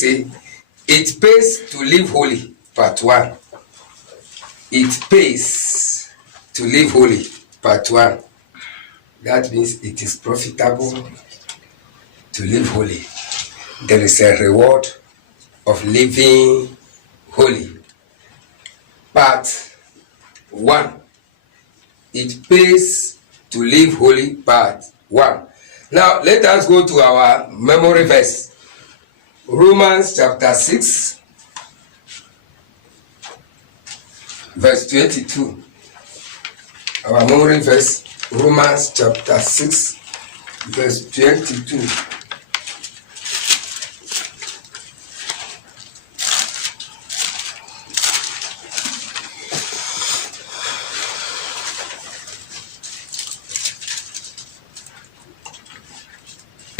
say, it pays to live holy, part 1. It pays to live holy, part 1. That means it is profitable to live holy. There is a reward of living holy. Part 1. It pays to live holy, part 1. Now, let us go to our memory verse. Romans chapter 6, verse 22. Our memory verse, Romans chapter 6, verse 22.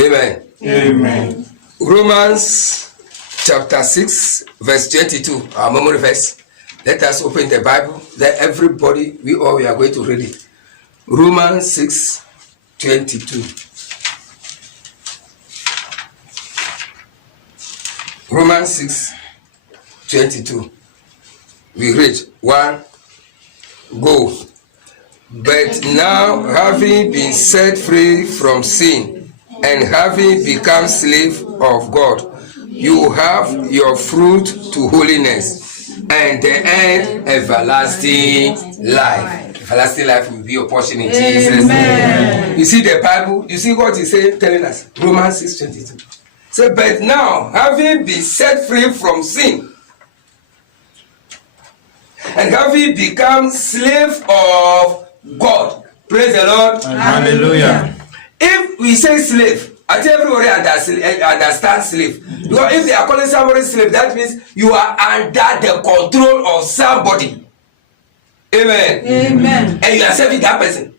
Amen. Amen. Romans chapter 6, verse 22, our memory verse. Let us open the Bible. Let everybody, we are going to read it. Romans 6, 22. Romans 6, 22. We read 1, go. But now, having been set free from sin, and having become slave of God, you have your fruit to holiness, and the end everlasting life. Everlasting life will be your portion in Jesus' name. You see the Bible, you see what he's saying, telling us. Romans 6:22. So, but now, having been set free from sin, and having become slave of God. Praise the Lord. Hallelujah. If we say slave, I think everybody understands slave. Because if they are calling somebody slave, that means you are under the control of somebody. Amen. Amen. And you are serving that person.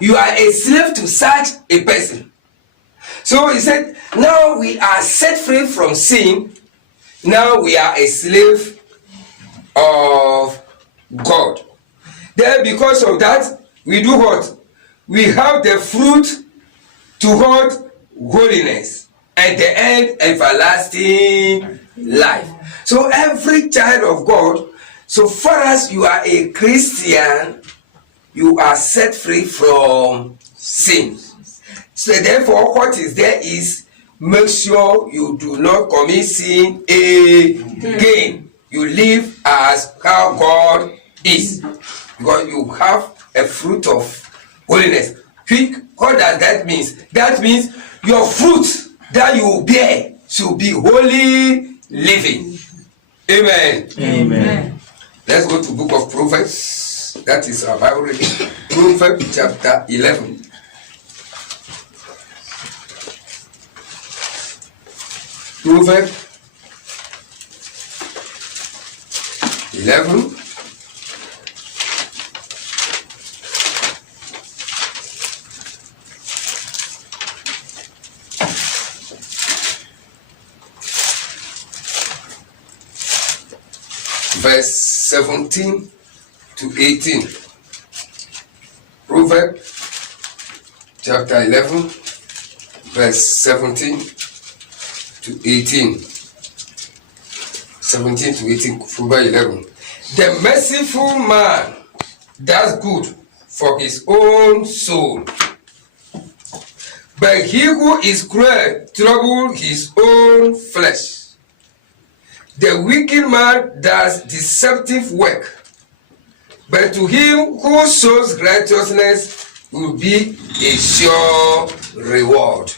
You are a slave to such a person. So he said, now we are set free from sin. Now we are a slave of God. Then because of that, we do what? We have the fruit to what? Holiness, and the end everlasting life. So every child of God, so far as you are a Christian, you are set free from sin. So therefore, what is there is, make sure you do not commit sin again. You live as how God is, because you have a fruit of holiness. What does that mean? That means your fruit that you bear should be holy living. Amen. Amen. Let's go to book of Proverbs. That is our Bible reading. Proverbs chapter 11. Proverbs 11. Verse 17 to 18. Proverbs chapter 11, verse 17 to 18. 17 to 18, Proverbs 11. The merciful man does good for his own soul, but he who is cruel troubles his own flesh. The wicked man does deceptive work, but to him who shows righteousness will be a sure reward.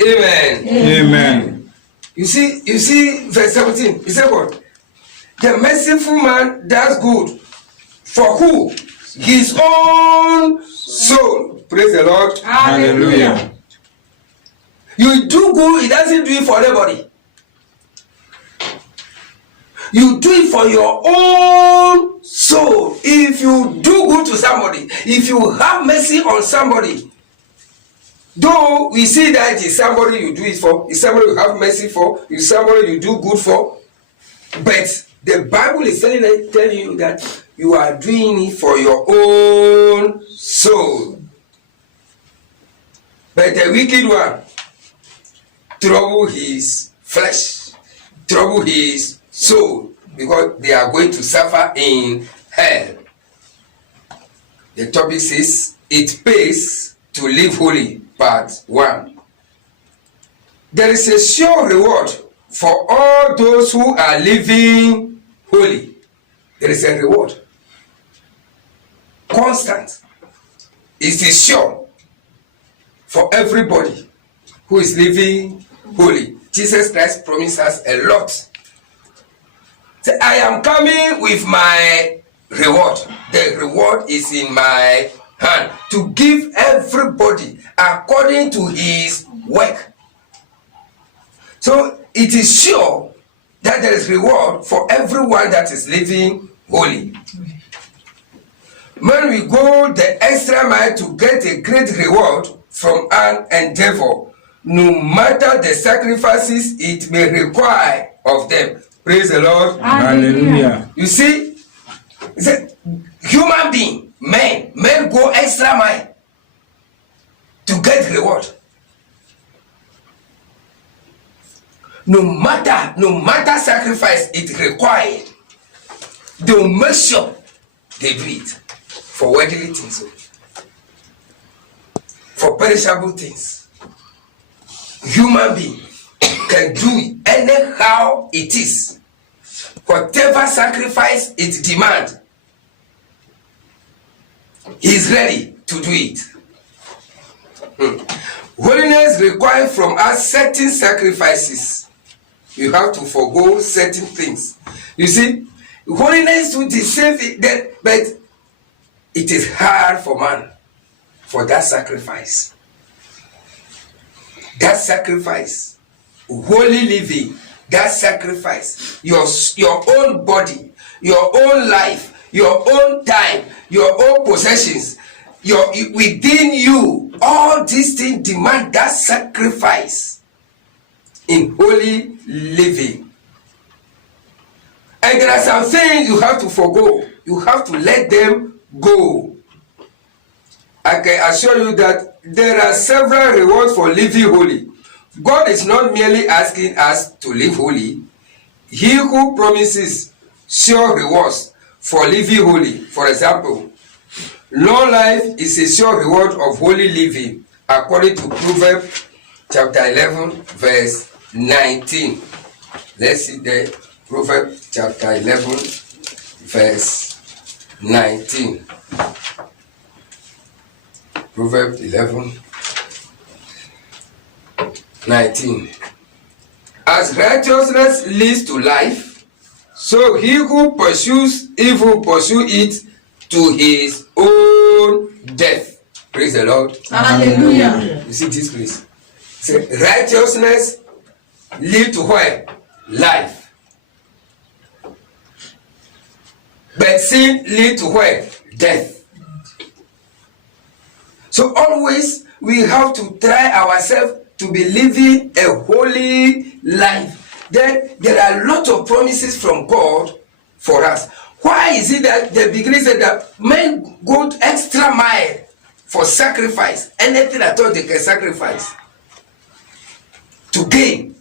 Amen. Amen. You see, verse 17. He said what? The merciful man does good. For who? His own soul. Praise the Lord. Hallelujah. You do good, he doesn't do it for anybody. You do it for your own soul. If you do good to somebody, if you have mercy on somebody, though we see that it's somebody you do it for, it's somebody you have mercy for, it's somebody you do good for, but the Bible is telling you that you are doing it for your own soul. But the wicked one trouble his flesh. trouble his soul, because they are going to suffer in hell. The topic says, it pays to live holy, part 1. There is a sure reward for all those who are living holy. There is a reward. Constant. It is sure for everybody who is living holy. Jesus Christ promised us a lot. Say, I am coming with my reward. The reward is in my hand to give everybody according to his work. So it is sure that there is reward for everyone that is living holy. When we go the extra mile to get a great reward from an endeavor, no matter the sacrifices it may require of them. Praise the Lord. Hallelujah. You see, it's a human being, men go extra mile to get reward. No matter sacrifice it required, they will make sure they do it for worldly things, for perishable things. Human being can do it anyhow it is. Whatever sacrifice it demands, he is ready to do it. Holiness requires from us certain sacrifices. You have to forego certain things. You see, holiness to the same thing, but it is hard for man for that sacrifice. That sacrifice, holy living, that sacrifice, your own body, your own life, your own time, your own possessions, within you, all these things demand that sacrifice in holy living. And there are some things you have to forego. You have to let them go. I can assure you that there are several rewards for living holy. God is not merely asking us to live holy. He who promises sure rewards for living holy. For example, long life is a sure reward of holy living, according to Proverbs chapter 11, verse 19. Let's see there. Proverbs chapter 11, verse 19. Proverbs 11, 19. As righteousness leads to life, so he who pursues evil pursue it to his own death. Praise the Lord. Hallelujah. You see this place. Say, righteousness lead to where? Life. But sin lead to where? Death. So always we have to try ourselves to be living a holy life. Then there are a lot of promises from God for us. Why is it that the beginning said that men go extra mile for sacrifice? Anything at all they can sacrifice to gain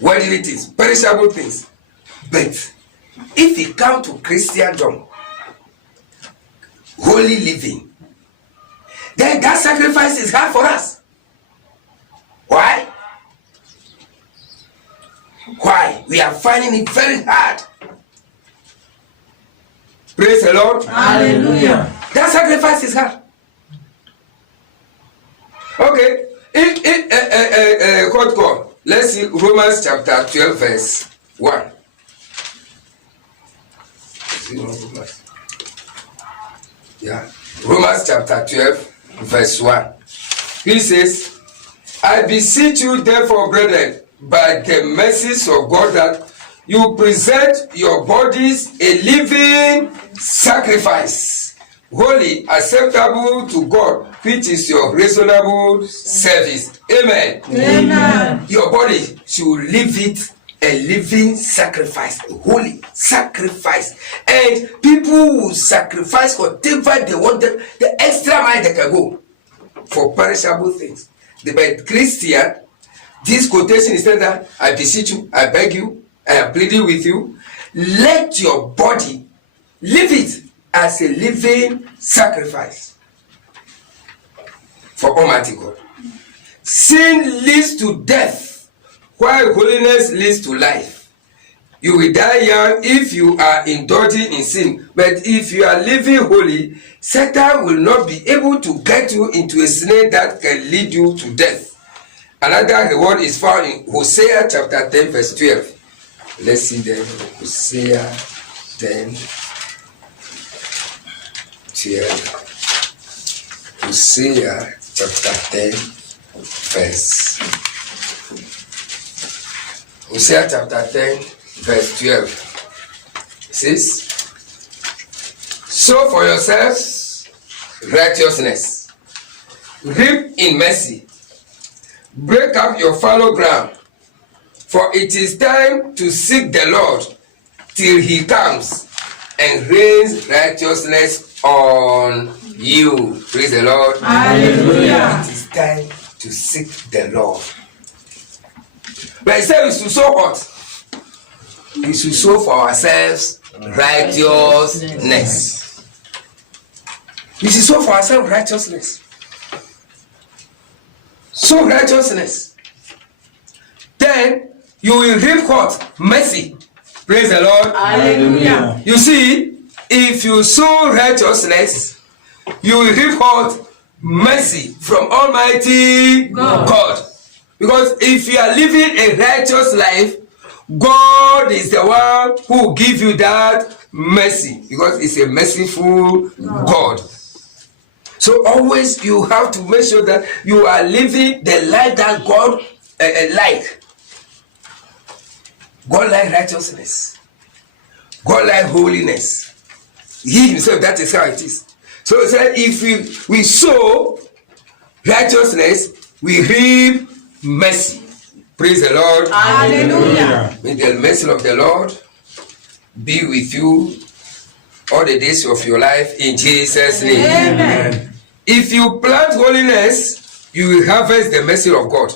worldly things, perishable things. But if it comes to Christendom, holy living, then that sacrifice is hard for us. Why? Why? We are finding it very hard. Praise the Lord. Hallelujah. That sacrifice is hard. Okay. What God? Let's see Romans chapter 12, verse 1. Yeah. Romans chapter 12, verse 1. He says, I beseech you therefore, brethren, by the mercies of God, that you present your bodies a living sacrifice, holy, acceptable to God, which is your reasonable service. Amen. Amen. Your body should live it a living sacrifice, a holy sacrifice. And people will sacrifice whatever they want, the extra mile they can go for perishable things. But Christian, This quotation is saying that I beseech you, I beg you, I am pleading with you, let your body live it as a living sacrifice for Almighty God. Sin leads to death, while holiness leads to life. You will die young if you are indulging in sin, but if you are living holy, Satan will not be able to get you into a snare that can lead you to death. Another reward is found in Hosea chapter 10 verse 12. Let's see there. Hosea 10 12. Hosea chapter 10 verse. Hosea chapter 10 verse 12. It says, sow for yourselves righteousness, reap in mercy, break up your fallow ground, for it is time to seek the Lord till he comes and rains righteousness on you. Praise the Lord. Hallelujah. It is time to seek the Lord. But instead we should sow what? We should sow for ourselves righteousness. We should sow for ourselves righteousness. Sow righteousness. Then you will reap what? Mercy. Praise the Lord. Hallelujah. You see, if you sow righteousness, you will reap what? Mercy from Almighty God. Because if you are living a righteous life, God is the one who will give you that mercy. Because it's a merciful God. So always you have to make sure that you are living the life that God like. God like righteousness. God like holiness. He himself, that is how it is. So it said, if we sow righteousness, we reap mercy. Praise the Lord. Hallelujah. May the mercy of the Lord be with you all the days of your life in Jesus' name. Amen. If you plant holiness, you will harvest the mercy of God.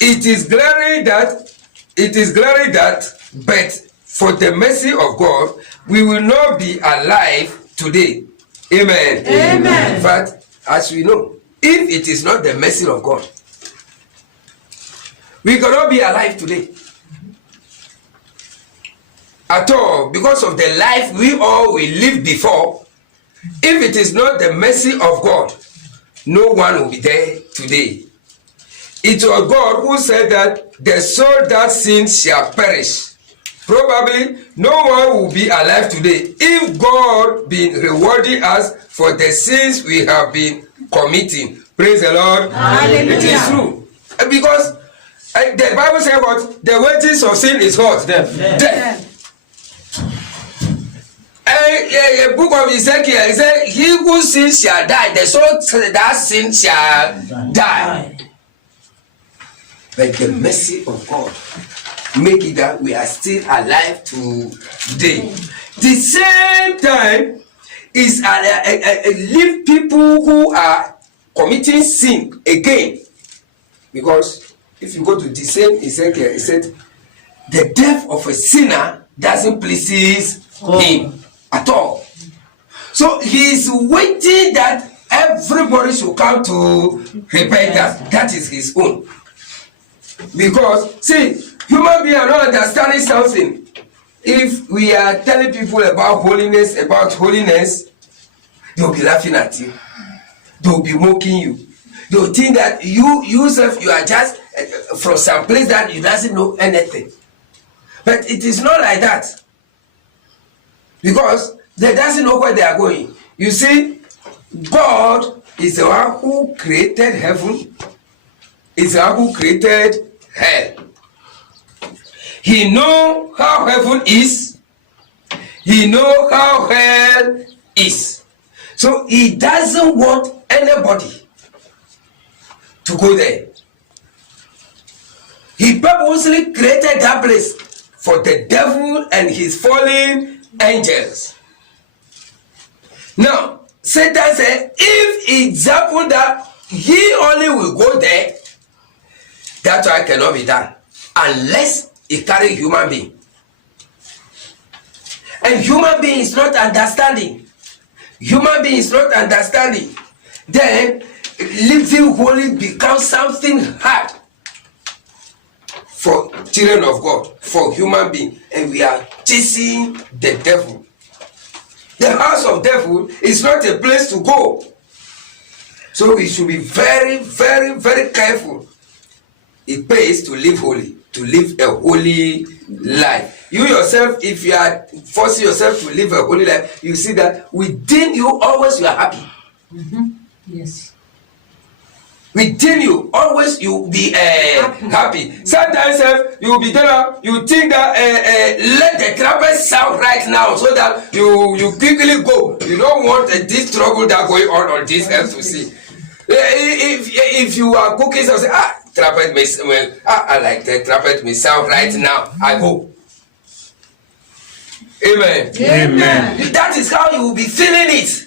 It is glory that, but for the mercy of God, we will not be alive today. Amen. Amen. But as we know, if it is not the mercy of God, we cannot be alive today. At all, because of the life we all will live before. If it is not the mercy of God, no one will be there today. It was God who said that the soul that sins shall perish. Probably no one will be alive today if God be rewarding us for the sins we have been committing. Praise the Lord. Hallelujah. It is true. Because the Bible says what? The wages of sin is what? Death. A book of Ezekiel, it says, he who sins shall die, the soul that sin shall die. But the mercy of God make it that we are still alive today. The same time is leave people who are committing sin again. Because if you go to the same Ezekiel, it said, the death of a sinner doesn't please him at all. So he is waiting that everybody should come to repentance. That is his own. Because, see, human beings are not understanding something. If we are telling people about holiness, they will be laughing at you. They will be mocking you. They will think that you yourself, you are just from some place that you doesn't know anything. But it is not like that. Because they doesn't know where they are going. You see, God is the one who created heaven, is the one who created hell. He knows how heaven is. He knows how hell is. So he doesn't want anybody to go there. He purposely created that place for the devil and his fallen angels. Now, Satan said, if it happened that he only will go there, That one cannot be done unless it carry human being. And human being is not understanding. Human being is not understanding. Then living holy becomes something hard for children of God, for human being, and we are chasing the devil. The house of devil is not a place to go. So we should be very, very, very careful. It pays to live holy, to live a holy life. You yourself, if you are forcing yourself to live a holy life, you see that within you always you are happy. Yes. Within you always you be happy. Sometimes you will be there, you think that let the trumpet sound right now so that you quickly go. You don't want this trouble that going on this earth to see. If you are cooking something, trumpet may I like the trumpet may sound right now. I go. Amen. Amen. That is how you will be feeling it.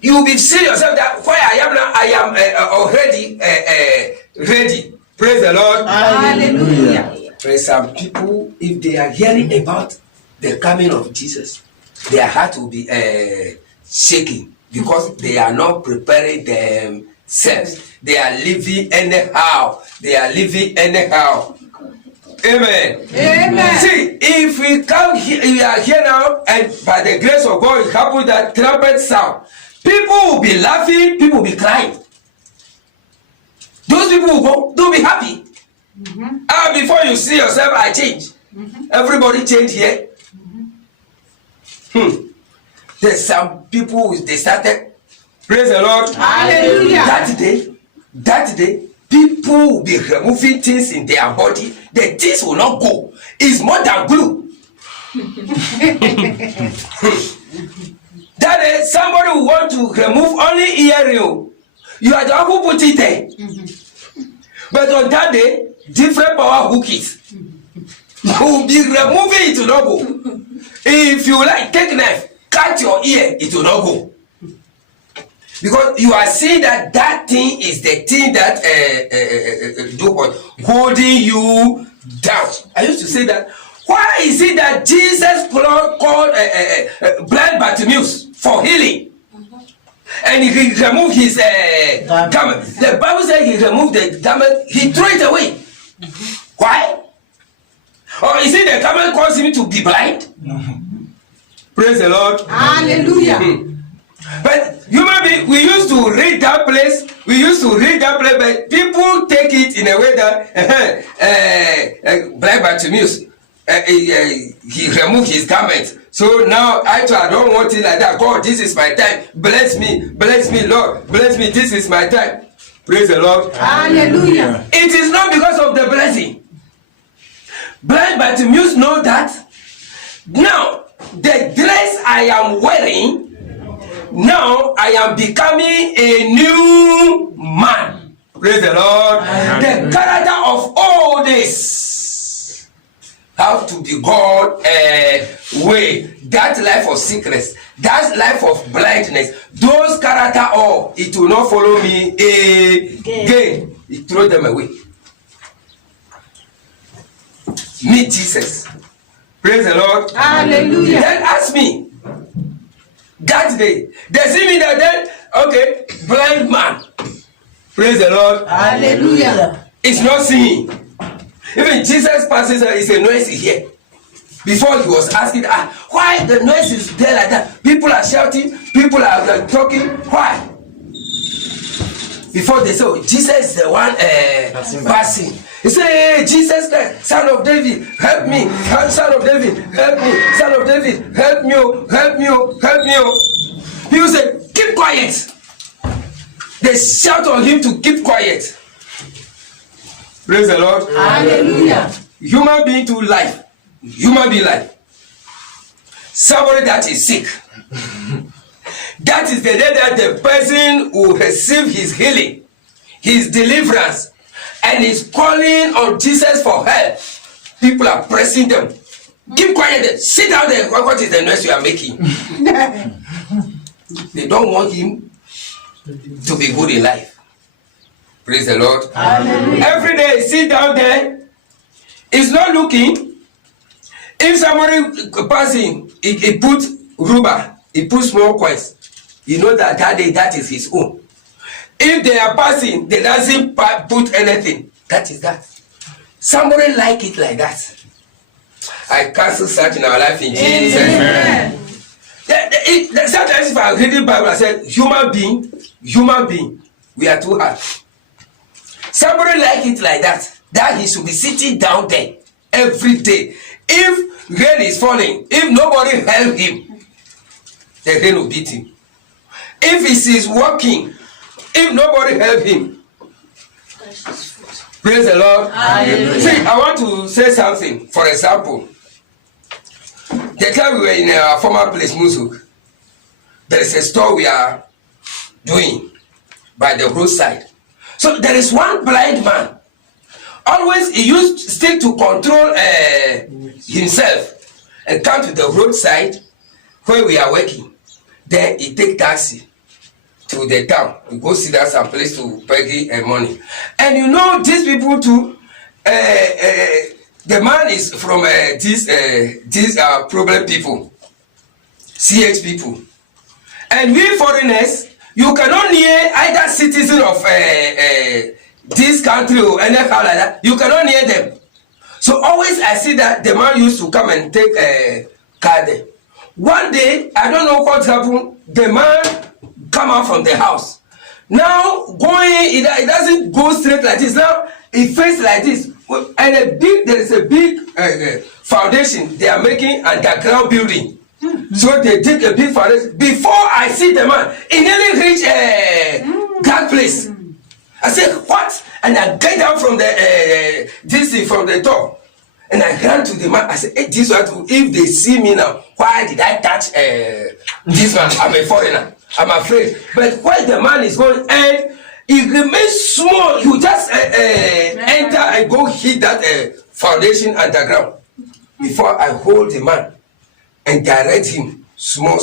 You will be seeing yourself that where I am now, I am already ready. Praise the Lord. Hallelujah. Praise some people, if they are hearing about the coming of Jesus, their heart will be shaking because they are not preparing themselves. They are living anyhow. They are living anyhow. Amen. Amen. See, if we come here, we are here now, and by the grace of God, it happens that trumpet sound. People will be laughing, people will be crying. Those people will go, they'll be happy. Before you see yourself, I change. Everybody change here. There's some people, they started. Praise the Lord. Hallelujah. That day, people will be removing things in their body. The things will not go. It's more than glue. That day, somebody will want to remove only earring. You are the one who put it there. But on that day, different power hook it. You will be removing it to not go. If you like, take knife, cut your ear, it will not go. Because you are seeing that that thing is the thing that holding you down. I used to say that. Why is it that Jesus called blind Bartimaeus for healing? And he removed his garment. The Bible says he removed the garment, he threw it away. Why? Or is it the garment caused him to be blind? Praise the Lord. Hallelujah. But human being, we used to read that place, but people take it in a way that blind Bartimaeus, he removed his garment. So now I don't want it like that. God, this is my time. Bless me, Lord. Bless me, this is my time. Praise the Lord. Hallelujah. It is not because of the blessing. Blind Bartimaeus know that. Now, the dress I am wearing, now I am becoming a new man. Praise the Lord. The character of all this have to be God way. That life of sickness, that life of blindness, those character all, it will not follow me again. He throw them away. Meet Jesus. Praise the Lord. Hallelujah. Then ask me, that day, does it mean that then, okay, blind man, praise the Lord. Hallelujah. It's not seeing. Even Jesus passes, it's a noise here. Before he was asking, why the noise is there like that? People are shouting, people are talking. Why? Before they say, oh, Jesus is the one passing. He said, hey, Jesus Christ, son of David, help me. Son of David, help me. Son of David, help me. Help me. Help me. People said, keep quiet. They shout on him to keep quiet. Praise the Lord. Hallelujah. Human being to life. Human being life. Somebody that is sick. That is the day that the person will receive his healing, his deliverance, and is calling on Jesus for help. People are pressing them. Keep quiet. Sit down there. What is the noise you are making? They don't want him to be good in life. Praise the Lord. Hallelujah. Every day, sit down there. He's not looking. If somebody passing, he put rubber, he put small coins. You know that day that is his own. If they are passing, they doesn't put anything. That is that. Somebody like it like that. I cancel such in our life in Jesus' name. Sometimes if I read the Bible, I said, human being, we are too hard. Somebody like it like that he should be sitting down there every day. If rain is falling, if nobody help him, the rain will beat him. If he is walking, if nobody help him, praise the Lord. Hallelujah. See, I want to say something. For example, the time we were in our former place, Musuk, there is a store we are doing by the roadside. So there is one blind man. Always he used still to control himself and come to the roadside where we are working. Then he take taxi to the town. We go see that some place to pay money. And you know these people too. The man is from these problem people, CH people, and we foreigners. You cannot near either citizen of this country or anything like that. You cannot near them. So always I see that the man used to come and take a car there. One day, I don't know what happened. The man come out from the house. Now going, it doesn't go straight like this. Now it face like this. And there is a big foundation they are making underground building. So they dig a big foundation. Before I see the man, he nearly reach that place. I said, what? And I get down from the from the top. And I ran to the man. I said, hey, this one, if they see me now, why did I touch this man? I'm a foreigner. I'm afraid. But why the man is going, and he remains small. You just enter and go hit that foundation underground. Before I hold the man and direct him small,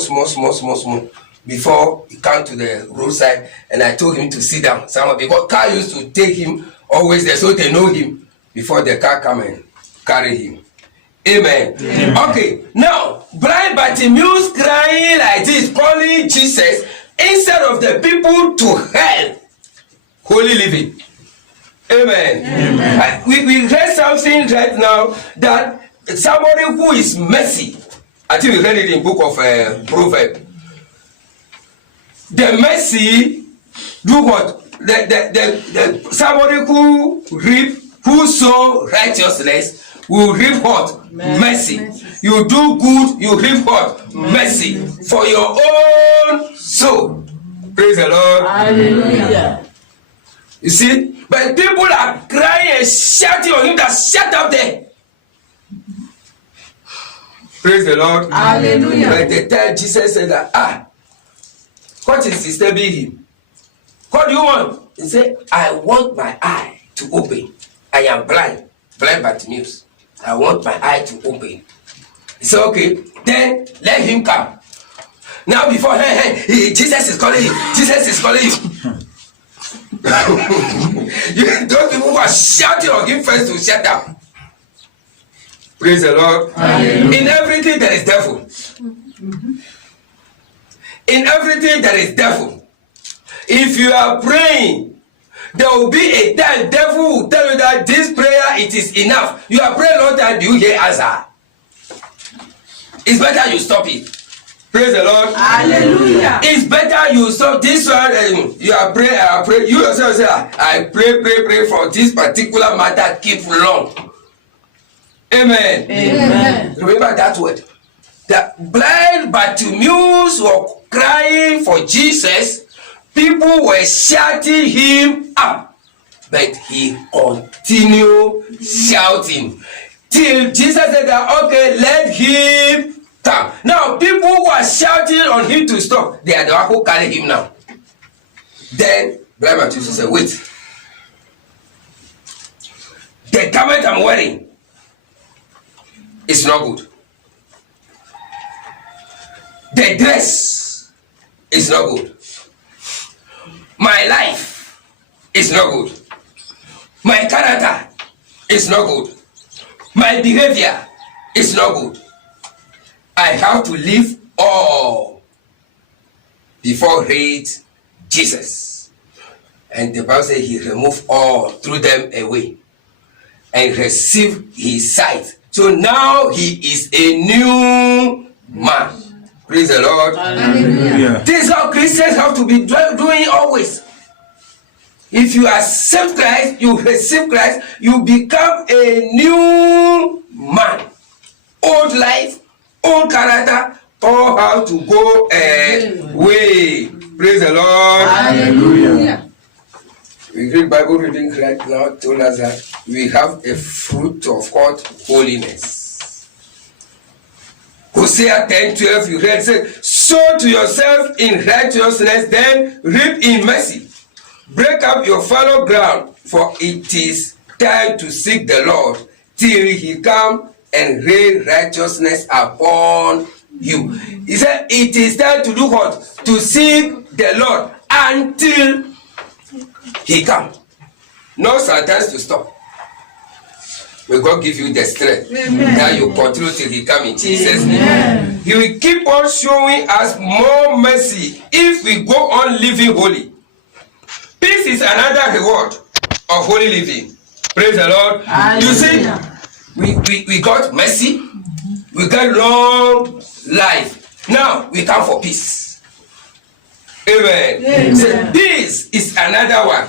before he come to the roadside, and I told him to sit down. Because car used to take him always there, so they know him before the car come and carry him. Amen. Okay, now blind Bartimaeus crying like this, calling Jesus instead of the people to hell, holy living. Amen. We read something right now that somebody who is mercy. I think we read it in book of Proverbs. The mercy do what? The somebody who sow righteousness will reap what? Mercy. You do good, you reap what? Mercy for your own soul. Praise the Lord. Hallelujah. You see, but people are crying and shouting on him that shut up there. Praise the Lord. Hallelujah. But the time Jesus said that, what is disturbing him? What do you want? He said, I want my eye to open. I am blind Bartimaeus. I want my eye to open. He said, okay, then let him come. Now before Jesus is calling you. Jesus is calling you. Those people who are shouting on him first to shut up. Praise the Lord. Hallelujah. In everything there is devil. In everything there is devil. If you are praying, there will be a time devil will tell you that this prayer it is enough. You are praying long time, do you hear answer? It's better you stop it. Praise the Lord. Hallelujah. It's better you stop this one. You are praying, I pray. You yourself say, I pray for this particular matter. Keep long. Amen. Amen. Remember that word. The blind Bartimaeus were crying for Jesus. People were shouting him up, but he continued shouting till Jesus said that, okay, let him come. Now, people who are shouting on him to stop, they are the one who carry him now. Then, blind Bartimaeus said, wait. The garment I'm wearing is not good. The dress is not good. My life is not good. My character is not good. My behavior is not good. I have to leave all before hate Jesus. And the Bible says he removed all, threw them away, and received his sight. So now he is a new man. Praise the Lord. Hallelujah. This is how Christians have to be doing always. If you accept Christ, you receive Christ, you become a new man. Old life, old character, all have to go away. Praise the Lord. Hallelujah. We read Bible reading right now told us that we have a fruit of what? Holiness. Hosea 10:12, you read, say, sow to yourself in righteousness, then reap in mercy. Break up your fallow ground, for it is time to seek the Lord till he come and rain righteousness upon you. He said, it is time to do what? To seek the Lord until he come. No sometimes to stop. May God give you the strength that you continue till he come in Jesus' name. He will keep on showing us more mercy if we go on living holy. Peace is another reward of holy living. Praise the Lord. You see, we got mercy, we got long life. Now we come for peace. Amen. So peace is another one.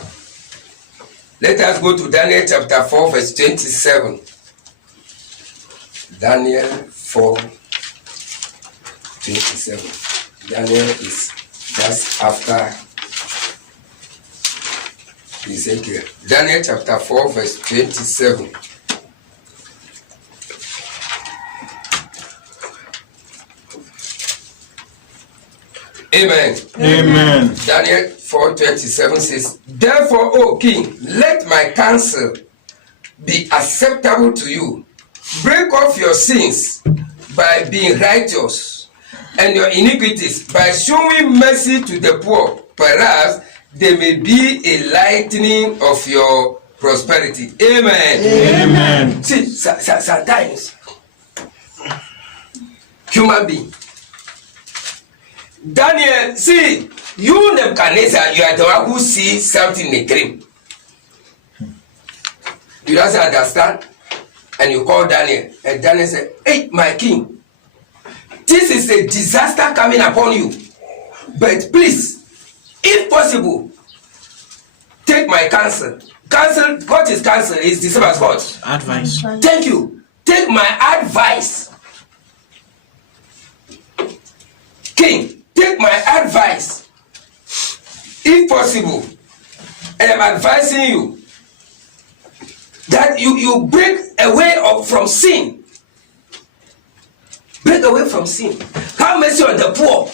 Let us go to Daniel chapter 4, verse 27. Daniel 4, 27. Daniel is just after Ezekiel. Daniel chapter 4, verse 27. Amen. Amen. Daniel 4:27 says, therefore, O king, let my counsel be acceptable to you. Break off your sins by being righteous, and your iniquities by showing mercy to the poor. Perhaps there may be a lightening of your prosperity. Amen. Amen. See, sometimes human being. Daniel, see, you Nebuchadnezzar, you are the one who sees something in a dream. You doesn't understand, and you call Daniel, and Daniel said, hey, my king, this is a disaster coming upon you, but please, if possible, take my counsel. Counsel, what is counsel? Is the same as what? Advice. Thank you. Take my advice. King, take my advice. If possible, and I'm advising you that you break away from sin. Break away from sin. Have mercy on the poor.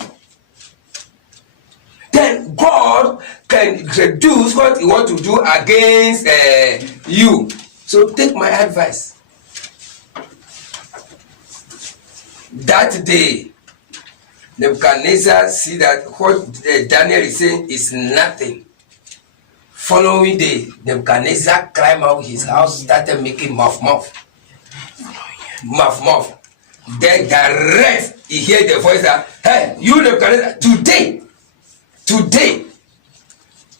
Then God can reduce what he wants to do against you. So take my advice. That day, Nebuchadnezzar see that what Daniel is saying is nothing. Following day, Nebuchadnezzar climbed out his house, started making muff. Then the rest, he heard the voice that, hey, you Nebuchadnezzar, today,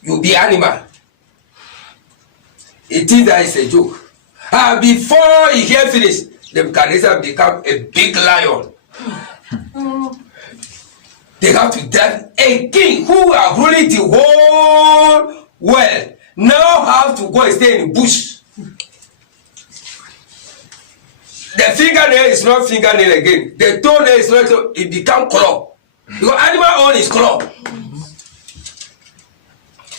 you be animal. It is that is a joke. Before he hear finish, Nebuchadnezzar become a big lion. They have to death. A king who are ruling the whole world now have to go and stay in the bush. The fingernail is not fingernail again. The toenail is not, it become claw. Because animal own is claw.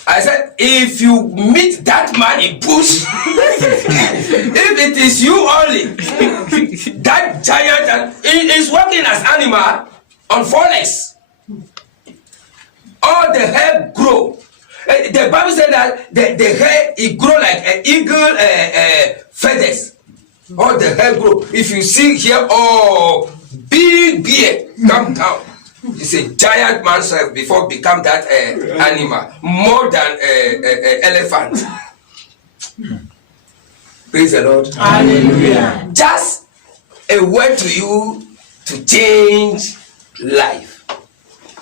I said, if you meet that man in bush, if it is you only, that giant is working as animal on four legs. All the hair grow. The Bible said that the hair it grow like an eagle feathers. All the hair grow. If you see here, oh, big beard come down. It's a giant man before become that animal, more than elephant. Praise the Lord. Hallelujah. Just a word to you to change life.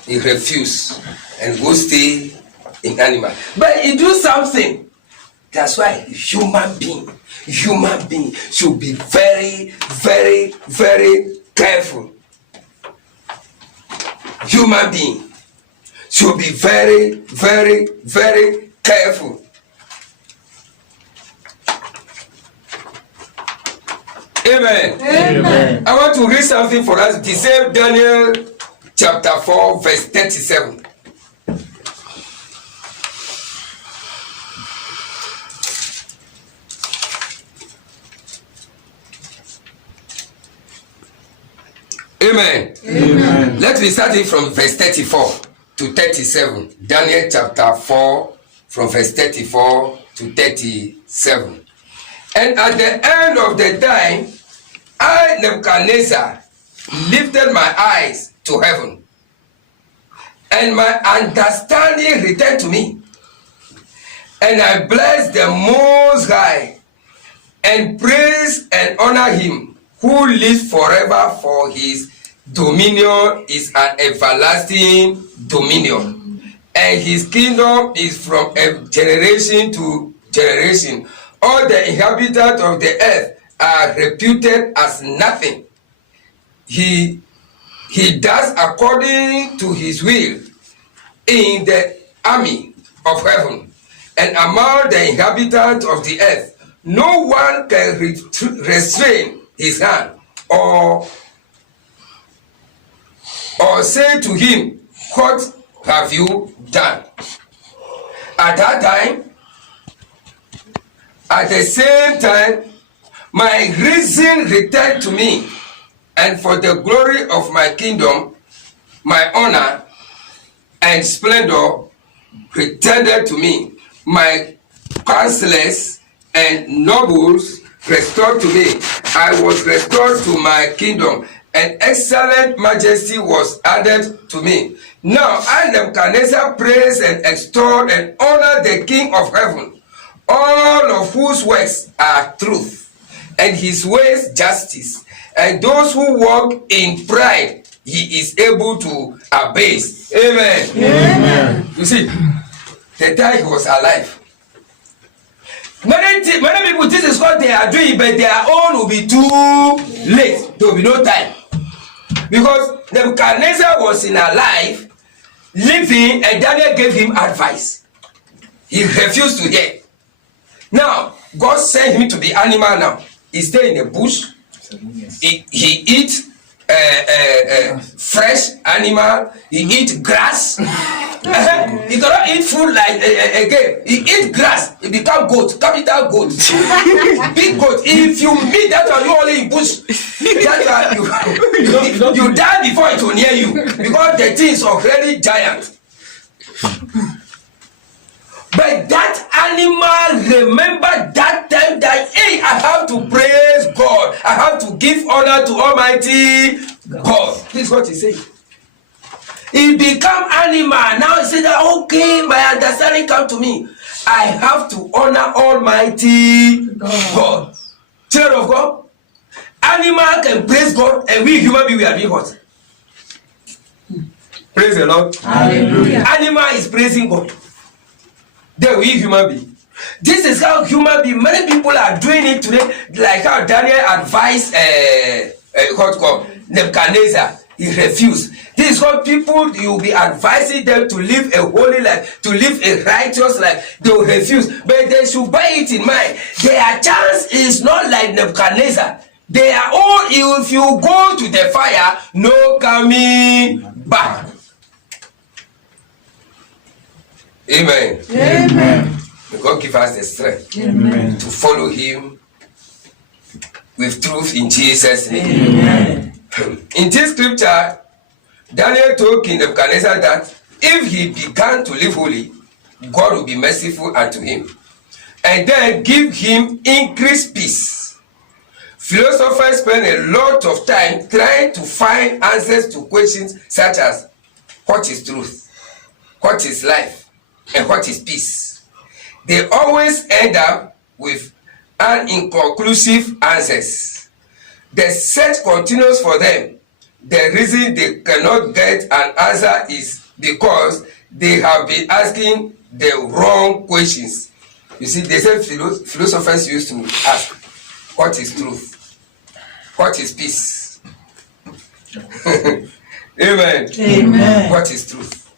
He refuse and go stay in animal. But he do something. That's why human being should be very, very, very careful. Human being should be very, very, very careful. Amen. Amen. I want to read something for us. The same Daniel chapter 4, verse 37. Amen. Amen. Let me start it from verse 34 to 37. Daniel chapter 4, from verse 34 to 37. And at the end of the time, I, Nebuchadnezzar, lifted my eyes to heaven, and my understanding returned to me. And I blessed the Most High, and praise and honor him who lives forever, for his dominion is an everlasting dominion, and his kingdom is from generation to generation. All the inhabitants of the earth are reputed as nothing. He does according to his will in the army of heaven, and among the inhabitants of the earth no one can restrain his hand or say to him, what have you done? At that time, at the same time, my reason returned to me, and for the glory of my kingdom, my honor and splendor returned to me. My counselors and nobles restored to me. I was restored to my kingdom, and excellent majesty was added to me. Now I, Nebuchadnezzar, praise and extol and honor the King of heaven, all of whose works are truth, and his ways justice, and those who walk in pride he is able to abase. Amen. Amen. You see, the time he was alive, many people, this is what they are doing, but their own will be too late. There will be no time, because Nebuchadnezzar was in a life living, and Daniel gave him advice. He refused to hear. Now God sent him to be animal. Now he stay in the bush. He eat fresh animal. He eat grass. He cannot eat food like again. He eat grass. He become goat, capital goat, big goat. If you meet that one, you only in bush. That one, you die before it will near you, because the thing is already giant. But that animal remember that time that, hey, I have to praise God. I have to give honor to Almighty God. This is what he said. He become animal. Now he said that, okay, my understanding come to me. I have to honor Almighty God. Children of God, animal can praise God, and we human beings, we are doing what? Praise the Lord. Hallelujah. Animal is praising God. Then we human being. This is how human being. Many people are doing it today, like how Daniel advised Nebuchadnezzar. He refused. This is what people, you will be advising them to live a holy life, to live a righteous life. They will refuse. But they should bear it in mind. Their chance is not like Nebuchadnezzar. They are all, if you go to the fire, no coming back. Amen. Amen. May God give us the strength Amen. to follow him with truth in Jesus' name. Amen. In this scripture, Daniel told King Nebuchadnezzar that if he began to live holy, God will be merciful unto him, and then give him increased peace. Philosophers spend a lot of time trying to find answers to questions such as, what is truth, what is life, and what is peace. They always end up with an inconclusive answers. The search continues for them. The reason they cannot get an answer is because they have been asking the wrong questions. You see, they say philosophers used to ask, what is truth? What is peace? Amen. Amen. What is truth?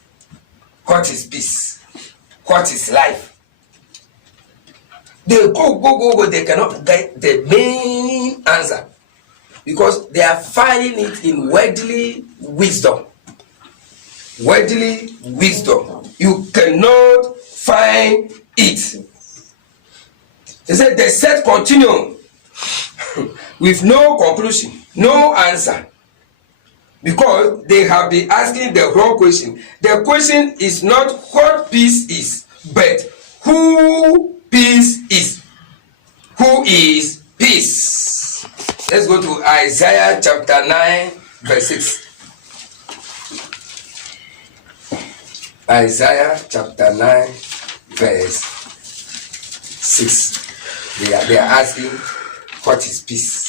What is peace? What is life? They go, they cannot get the main answer because they are finding it in worldly wisdom. Worldly wisdom. You cannot find it. They said the set continue with no conclusion, no answer. Because they have been asking the wrong question. The question is not what peace is, but who peace is. Who is peace? Let's go to Isaiah chapter 9, verse 6. Isaiah chapter 9, verse 6. They are asking, what is peace?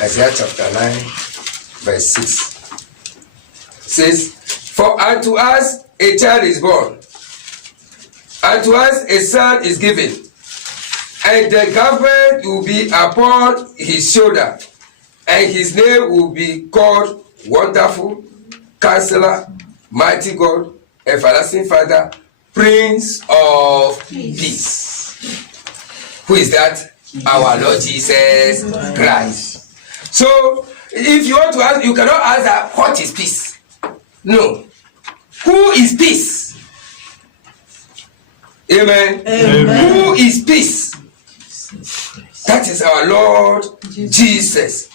Isaiah chapter 9, verse 6 says, for unto us a child is born, unto us a son is given, and the government will be upon his shoulder, and his name will be called Wonderful, Counselor, Mighty God, Everlasting Father, Prince of Peace. Who is that? Our Lord Jesus Christ. So, if you want to ask, you cannot answer what is peace. No. Who is peace? Amen. Amen. Who is peace? That is our Lord Jesus.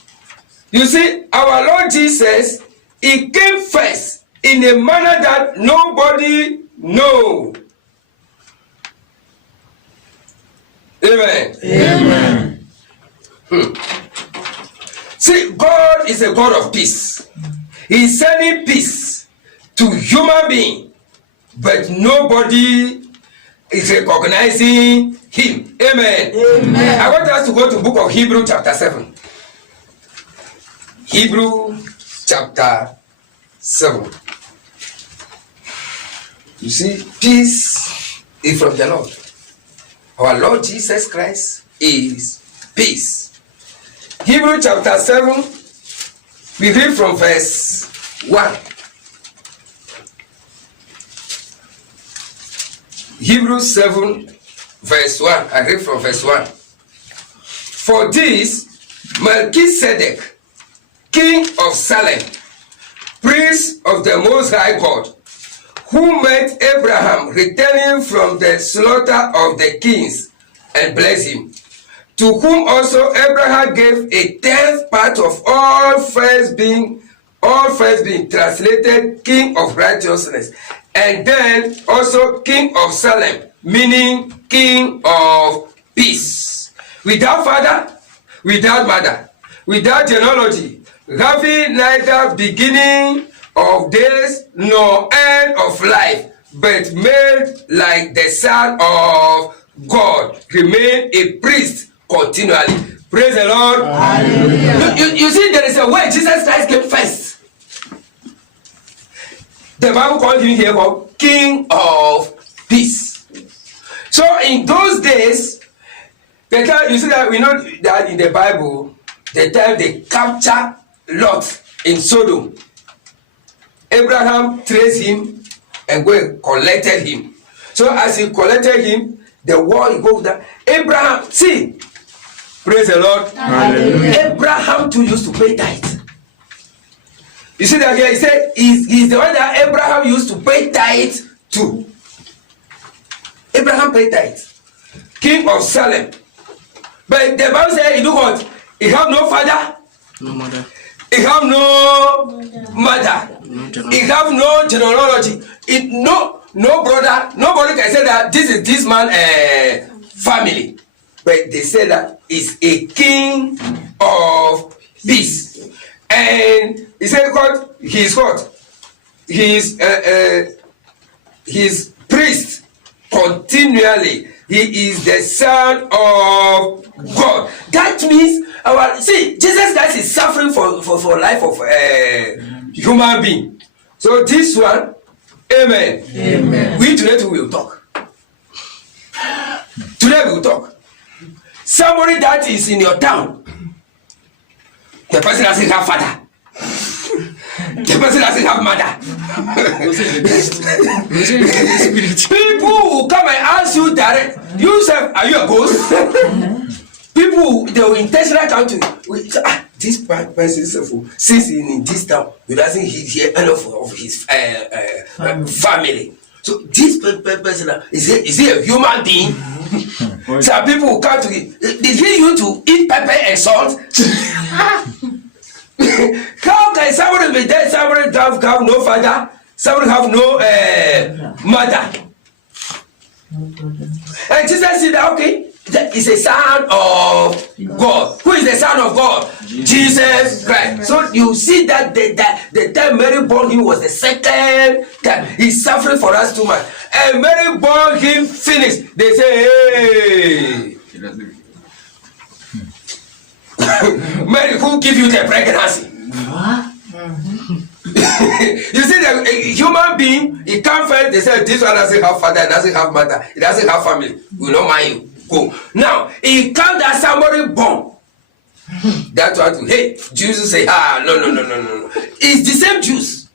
You see, our Lord Jesus, he came first in a manner that nobody knows. Amen. Amen. See, God is a God of peace. He is sending peace to human beings, but nobody is recognizing him. Amen. Amen. I want us to go to the book of Hebrew chapter 7. Hebrew chapter 7. You see, peace is from the Lord. Our Lord Jesus Christ is peace. Hebrew chapter 7, we read from verse 1. Hebrews 7, verse 1. I read from verse 1. For this, Melchizedek, king of Salem, priest of the Most High God, who met Abraham returning from the slaughter of the kings and blessed him, to whom also Abraham gave a tenth part of all first being translated king of righteousness, and then also king of Salem, meaning king of peace, without father, without mother, without genealogy, having neither beginning of days nor end of life, but made like the Son of God, remain a priest continually. Praise the Lord. Hallelujah. You see, there is a way Jesus Christ came first. The Bible called him here called King of Peace. So in those days, the time you see that we know that in the Bible, the time they capture Lot in Sodom, Abraham traced him and go and collected him. So as he collected him, the war he goes down. Abraham, see, praise the Lord. Hallelujah. Abraham too used to pay tithe. You see that here, he said he's the one that Abraham used to pay tithe to. Abraham paid tithe. King of Salem. But the Bible says he do what? He have no father. No mother. He have no mother. He have no genealogy. No brother. Nobody can say that this is this man family. But they say that he's a king of peace. And he said, God, he is what? his priest continually. He is the Son of God. That means Jesus Christ is suffering for life of human being. So this one, amen. Amen. We today will talk. Today we will talk. Somebody that is in your town, the person doesn't have father. The person doesn't have mother. People will come and ask you direct. You say, are you a ghost? People, they will intentionally come to you. This person is since in this town, he doesn't hear enough of his family. So this person is he a human being? Some people will come to you. Did he used to eat pepper and salt? How can somebody be dead? Somebody have no father. Somebody have no mother. And Jesus said, okay, is a son of God. Who is the Son of God? Jesus Christ. So you see that the time Mary born him was the second time. He's suffering for us too much. And Mary born him finished. They say, hey. Mary, who give you the pregnancy? You see, a human being, he can't find. They say this one doesn't have father, doesn't have mother, he doesn't have family. We don't mind you. Go. Now, he can't that somebody born. That's what. Hey, Jesus say, no. It's the same Jews.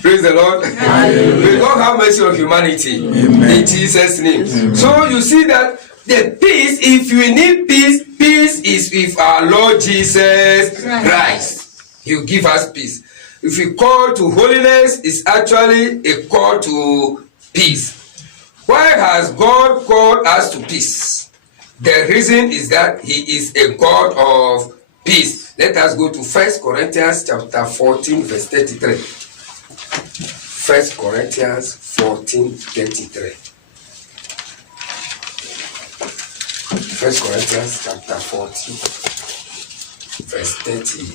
Praise the Lord. May God have mercy on humanity. Amen. In Jesus' name. Amen. So you see that the peace, if you need peace, peace is with our Lord Jesus Christ. He will give us peace. If we call to holiness, it's actually a call to peace. Why has God called us to peace? The reason is that He is a God of peace. Let us go to 1 Corinthians chapter 14, verse 33. 1 Corinthians 14, 33. 1 Corinthians chapter 14, verse 33.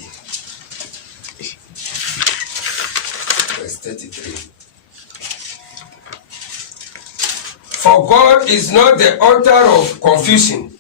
For God is not the author of confusion,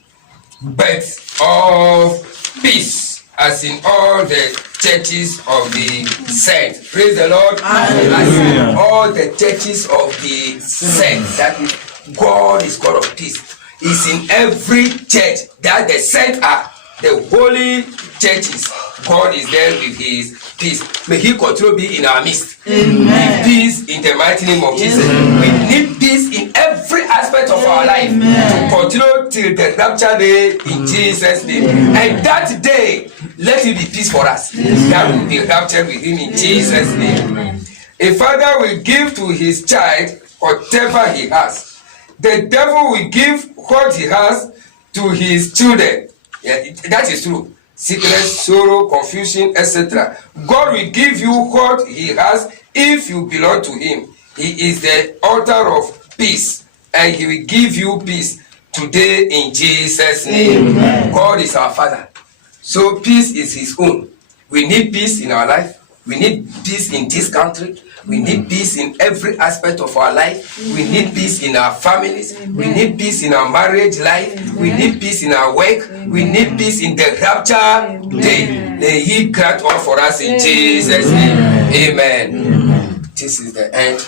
but of peace, as in all the churches of the saints. Praise the Lord. As in all the churches of the saints. That is, God is God of peace. Is in every church that the saints are, the holy churches. God is there with His peace. May He continue to be in our midst. Amen. Peace in the mighty name of Jesus. We need peace in every aspect of our life to continue till the rapture day in Jesus' name. And that day, let it be peace for us. That will be raptured with Him in Jesus' name. A father will give to his child whatever he has. The devil will give what he has to his children. Yeah, that is true. Sickness, sorrow, confusion, etc. God will give you what He has if you belong to Him. He is the author of peace, and He will give you peace today in Jesus' name. Amen. God is our Father. So peace is His own. We need peace in our life. We need peace in this country. We need peace in every aspect of our life. We need peace in our families. We need peace in our marriage life. We need peace in our work. We need peace in the rapture day. May He grant all for us in Jesus' name. Amen. This is the end.